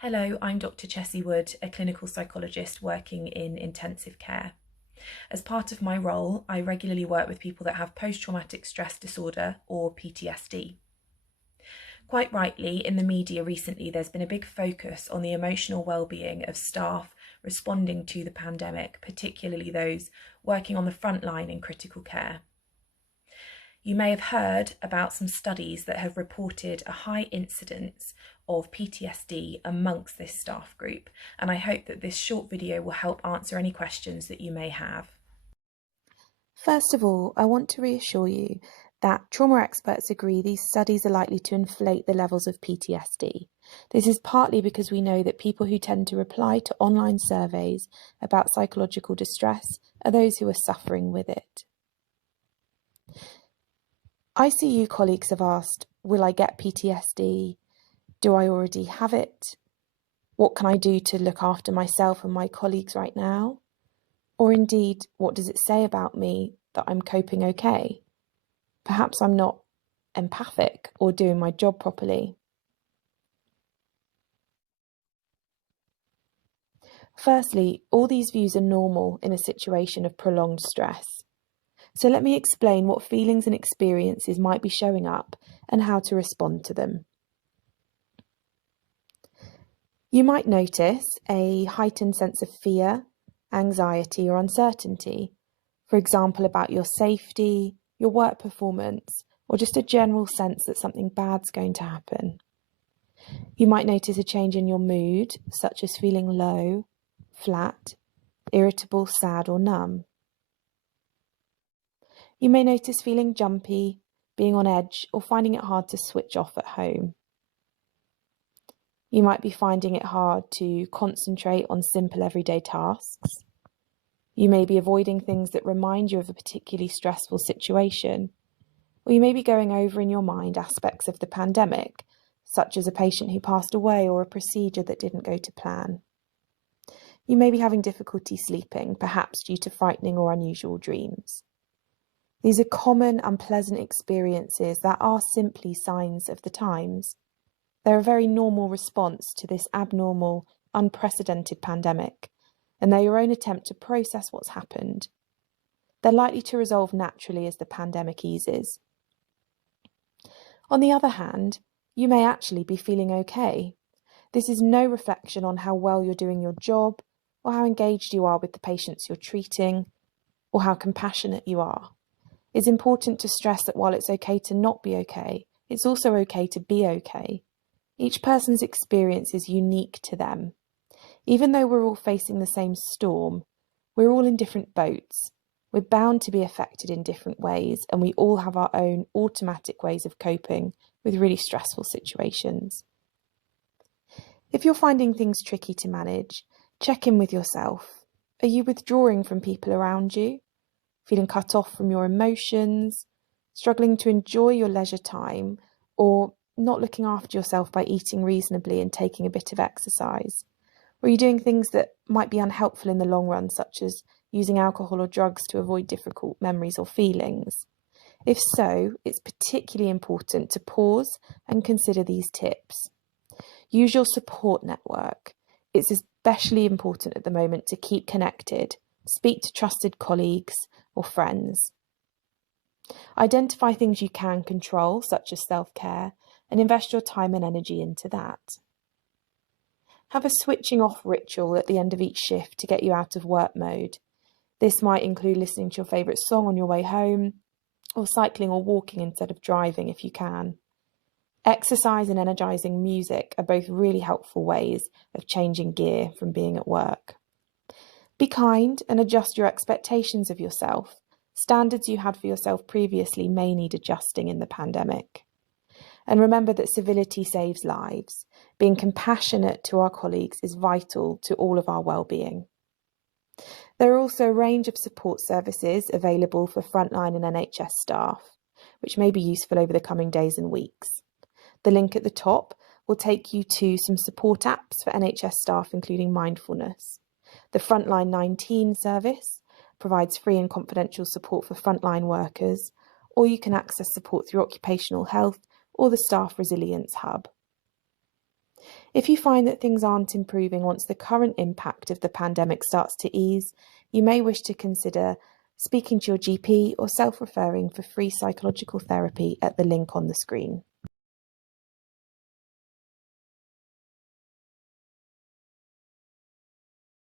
Hello, I'm Dr. Chessie Wood, a clinical psychologist working in intensive care. As part of my role, I regularly work with people that have post-traumatic stress disorder or PTSD. Quite rightly, in the media recently, there's been a big focus on the emotional well-being of staff responding to the pandemic, particularly those working on the front line in critical care. You may have heard about some studies that have reported a high incidence of PTSD amongst this staff group, and I hope that this short video will help answer any questions that you may have. First of all, I want to reassure you that trauma experts agree these studies are likely to inflate the levels of PTSD. This is partly because we know that people who tend to reply to online surveys about psychological distress are those who are suffering with it. ICU colleagues have asked, will I get PTSD? Do I already have it? What can I do to look after myself and my colleagues right now? Or indeed, what does it say about me that I'm coping okay? Perhaps I'm not empathic or doing my job properly. Firstly, all these views are normal in a situation of prolonged stress. So let me explain what feelings and experiences might be showing up and how to respond to them. You might notice a heightened sense of fear, anxiety, or uncertainty, for example, about your safety, your work performance, or just a general sense that something bad's going to happen. You might notice a change in your mood, such as feeling low, flat, irritable, sad, or numb. You may notice feeling jumpy, being on edge, or finding it hard to switch off at home. You might be finding it hard to concentrate on simple everyday tasks. You may be avoiding things that remind you of a particularly stressful situation, or you may be going over in your mind aspects of the pandemic, such as a patient who passed away or a procedure that didn't go to plan. You may be having difficulty sleeping, perhaps due to frightening or unusual dreams. These are common, unpleasant experiences that are simply signs of the times. They're a very normal response to this abnormal, unprecedented pandemic, and they're your own attempt to process what's happened. They're likely to resolve naturally as the pandemic eases. On the other hand, you may actually be feeling okay. This is no reflection on how well you're doing your job, or how engaged you are with the patients you're treating, or how compassionate you are. It's important to stress that while it's okay to not be okay, it's also okay to be okay. Each person's experience is unique to them. Even though we're all facing the same storm, we're all in different boats. We're bound to be affected in different ways, and we all have our own automatic ways of coping with really stressful situations. If you're finding things tricky to manage, check in with yourself. Are you withdrawing from people around you? Feeling cut off from your emotions? Struggling to enjoy your leisure time? Or not looking after yourself by eating reasonably and taking a bit of exercise? Or are you doing things that might be unhelpful in the long run, such as using alcohol or drugs to avoid difficult memories or feelings? If so, it's particularly important to pause and consider these tips. Use your support network. It's especially important at the moment to keep connected. Speak to trusted colleagues or friends. Identify things you can control, such as self-care, and invest your time and energy into that. Have a switching off ritual at the end of each shift to get you out of work mode. This might include listening to your favourite song on your way home, or cycling or walking instead of driving if you can. Exercise and energising music are both really helpful ways of changing gear from being at work. Be kind and adjust your expectations of yourself. Standards you had for yourself previously may need adjusting in the pandemic. And remember that civility saves lives. Being compassionate to our colleagues is vital to all of our well-being. There are also a range of support services available for frontline and NHS staff, which may be useful over the coming days and weeks. The link at the top will take you to some support apps for NHS staff, including mindfulness. The Frontline 19 service provides free and confidential support for frontline workers, or you can access support through occupational health or the Staff Resilience Hub. If you find that things aren't improving once the current impact of the pandemic starts to ease, you may wish to consider speaking to your GP or self-referring for free psychological therapy at the link on the screen.